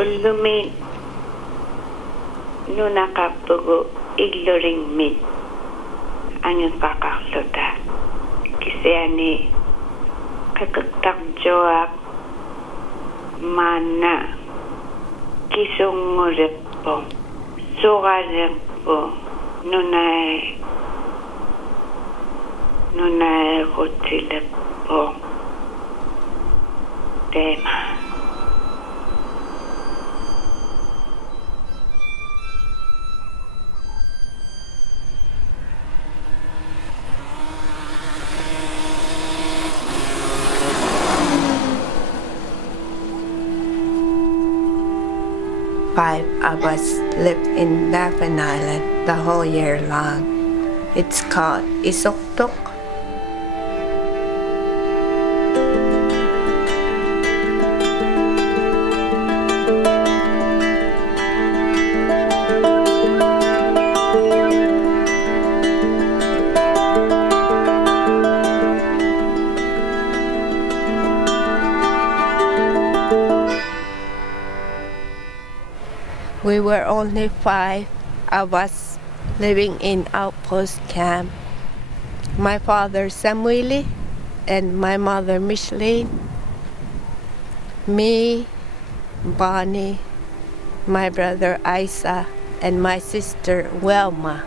ullumin nunaqarpugu illuringmit angiqaqarluta kisiani qaqaqtarjuaq maana kisunguriqpu suqariqpu nunaiqutileqpu teema. Five of us lived in Baffin Island the whole year long. It's called Inuktitut. We were only 5 of us living in outpost camp. My father Samueli and my mother Micheline, me, Bonnie, my brother Isa, and my sister Wilma.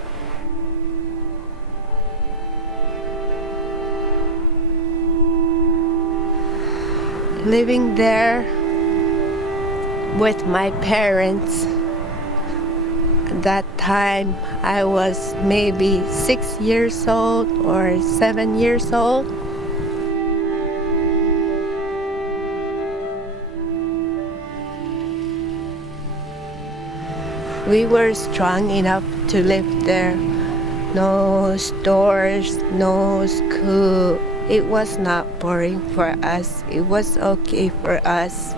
Living there with my parents, that time I was maybe 6 years old or 7 years old. We were strong enough to live there. No stores, no school. It was not boring for us. It was okay for us.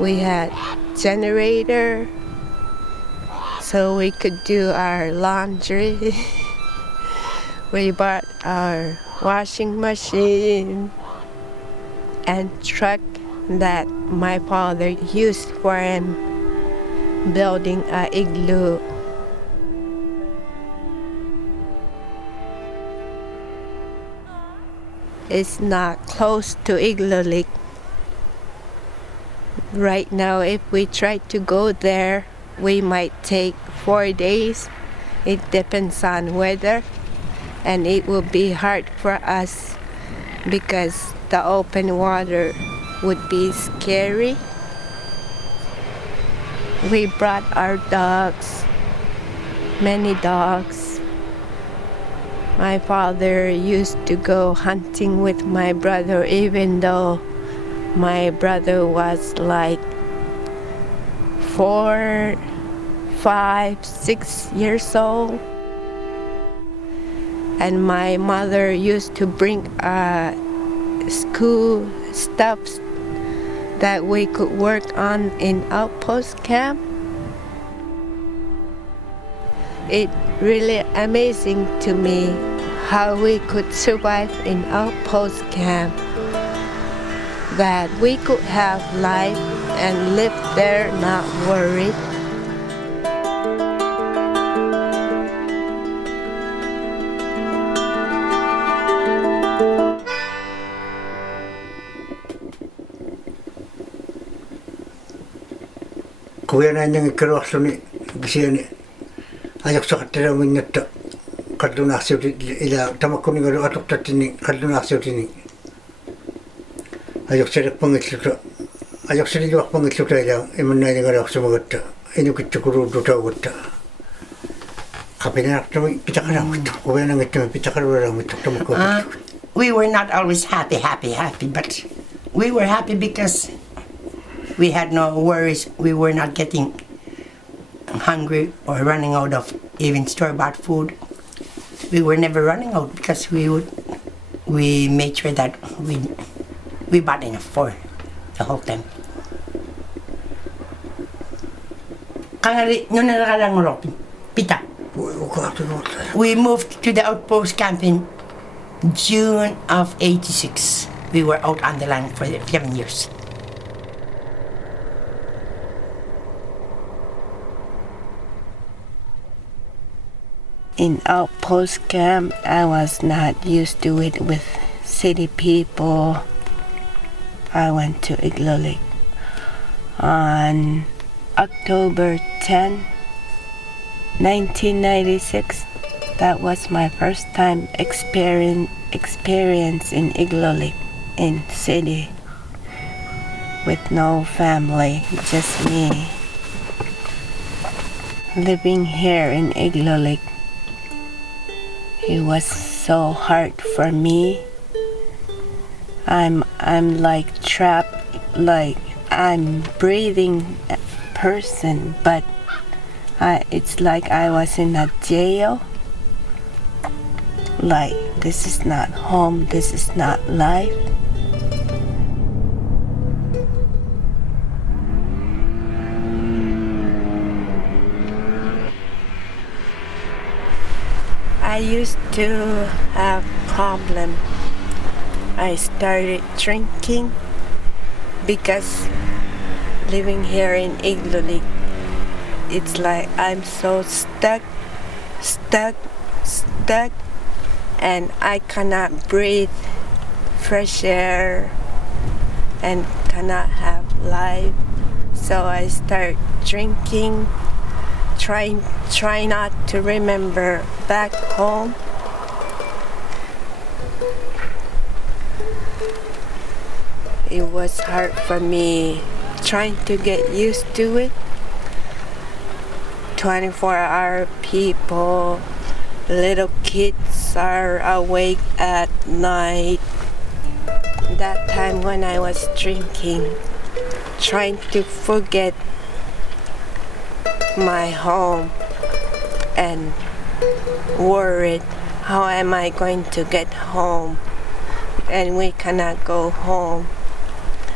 We had generator, so we could do our laundry. We bought our washing machine and truck that my father used for him building an igloo. It's not close to Igloolik. Right now, if we try to go there, we might take 4 days. It depends on weather, and it will be hard for us because the open water would be scary. We brought our dogs, many dogs. My father used to go hunting with my brother, even though my brother was like 4, 5, 6 years old. And my mother used to bring school stuffs that we could work on in outpost camp. It really amazing to me how we could survive in outpost camp, that we could have life and live there not worried. Kuyana nang ikarosuni bisiani ajak sakatera minnatta kadunaaksiuti ila tamakuni garu atuktatini kadunaaksiutini ajak serepangitluta ajak serijuaqpangitluta ila imannaajagaruaqsumagatta Inuktitut dutawutta kapinartami pitaqaraamut kuyanangittami pitaqaruraamut tamakku. We were not always happy, but we were happy because we had no worries. We were not getting hungry or running out of even store-bought food. We were never running out because we made sure that we bought enough for the whole time. We moved to the outpost camp in June of '86. We were out on the land for 7 years. In outpost camp, I was not used to it with city people. I went to Igloolik on October 10, 1996. That was my first time experience in Igloolik in city with no family, just me. Living here in Igloolik, it was so hard for me. I'm like trapped, like I'm breathing person, but it's like I was in a jail. Like, this is not home, this is not life. I used to have problem. I started drinking because living here in Igloolik, it's like I'm so stuck, and I cannot breathe fresh air and cannot have life. So I start drinking, try not to remember back home. It was hard for me trying to get used to it. 24-hour people, little kids are awake at night. That time when I was drinking, trying to forget my home and worried, how am I going to get home? And we cannot go home.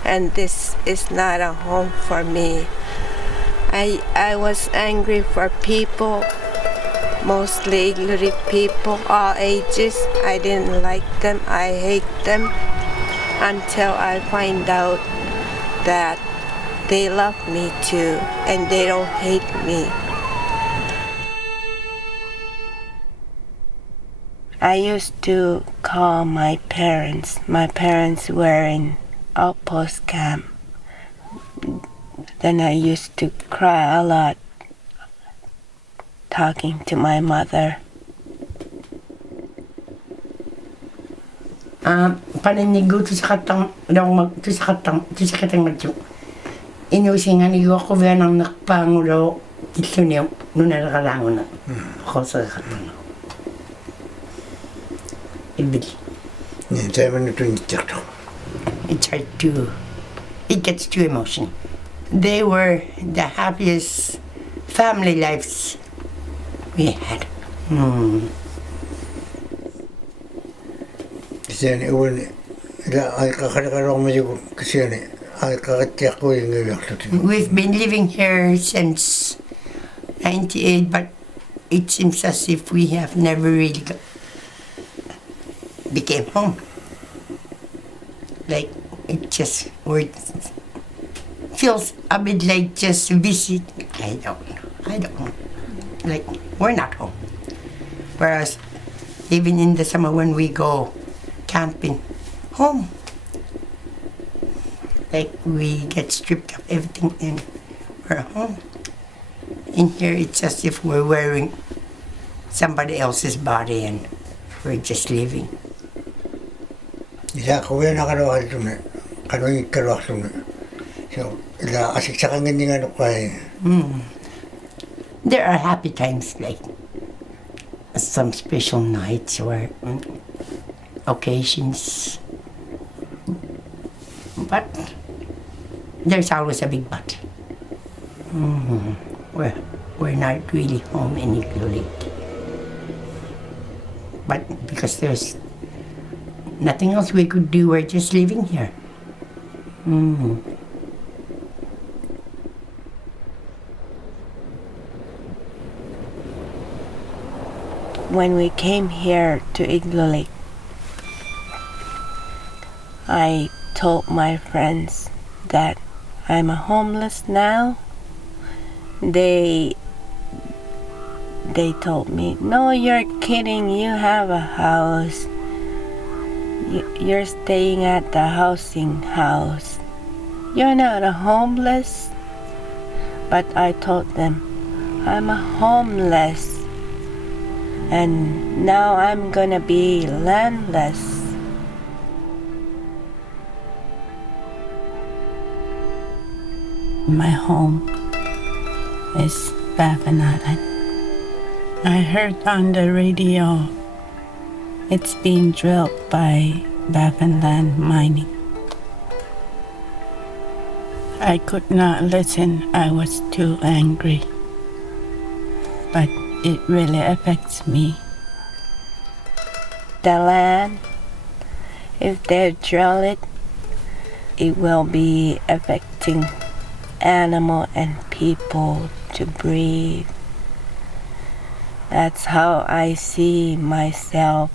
And this is not a home for me. I was angry for people, mostly Igloolik people, all ages. I didn't like them, I hate them, until I find out that they love me too, and they don't hate me. I used to call my parents. My parents were in outpost camp. Then I used to cry a lot talking to my mother. Paninigo to sa katang magyo. Inusingan niyo ako ba ng nakpangulo ito niyo nung nalakalango na ako sa katang. Ibig. It's hard to, it gets too emotional. They were the happiest family lives we had. Kasi iwan ay kakarakarong medyo kasi ay kakatiyak ko yung gawin. We've been living here since 98, but it seems as if we have never really became home. Like, it just feels a bit like just visit. I don't know. Like, we're not home. Whereas, even in the summer when we go camping, home. Like, we get stripped of everything and we're home. In here, it's as if we're wearing somebody else's body and we're just living. Isa ko yan nakarawa ito na. Kanong ikarowa ito na. So, asiksakan nga nga kaya. There are happy times, like some special nights or occasions. But there's always a big but. We're not really home in Igloolik. But because there's nothing else we could do, we're just living here. When we came here to Igloolik, I told my friends that I'm a homeless now. They they told me, "No, you're kidding. You have a house. You're staying at the housing house. You're not a homeless." But I told them, "I'm a homeless. And now I'm gonna be landless." My home is Baffin Island. I heard on the radio it's being drilled by Baffin Land Mining. I could not listen. I was too angry. But it really affects me. The land, if they drill it, it will be affecting animal and people to breathe. That's how I see myself.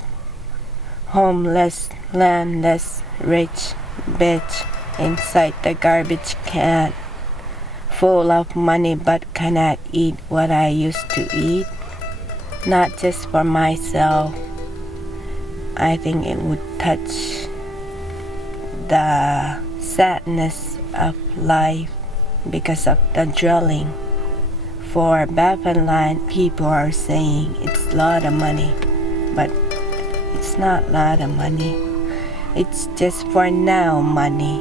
Homeless, landless, rich bitch inside the garbage can, full of money but cannot eat what I used to eat. Not just for myself. I think it would touch the sadness of life because of the drilling. For Baffin Land, people are saying it's a lot of money, but it's not a lot of money. It's just for now money.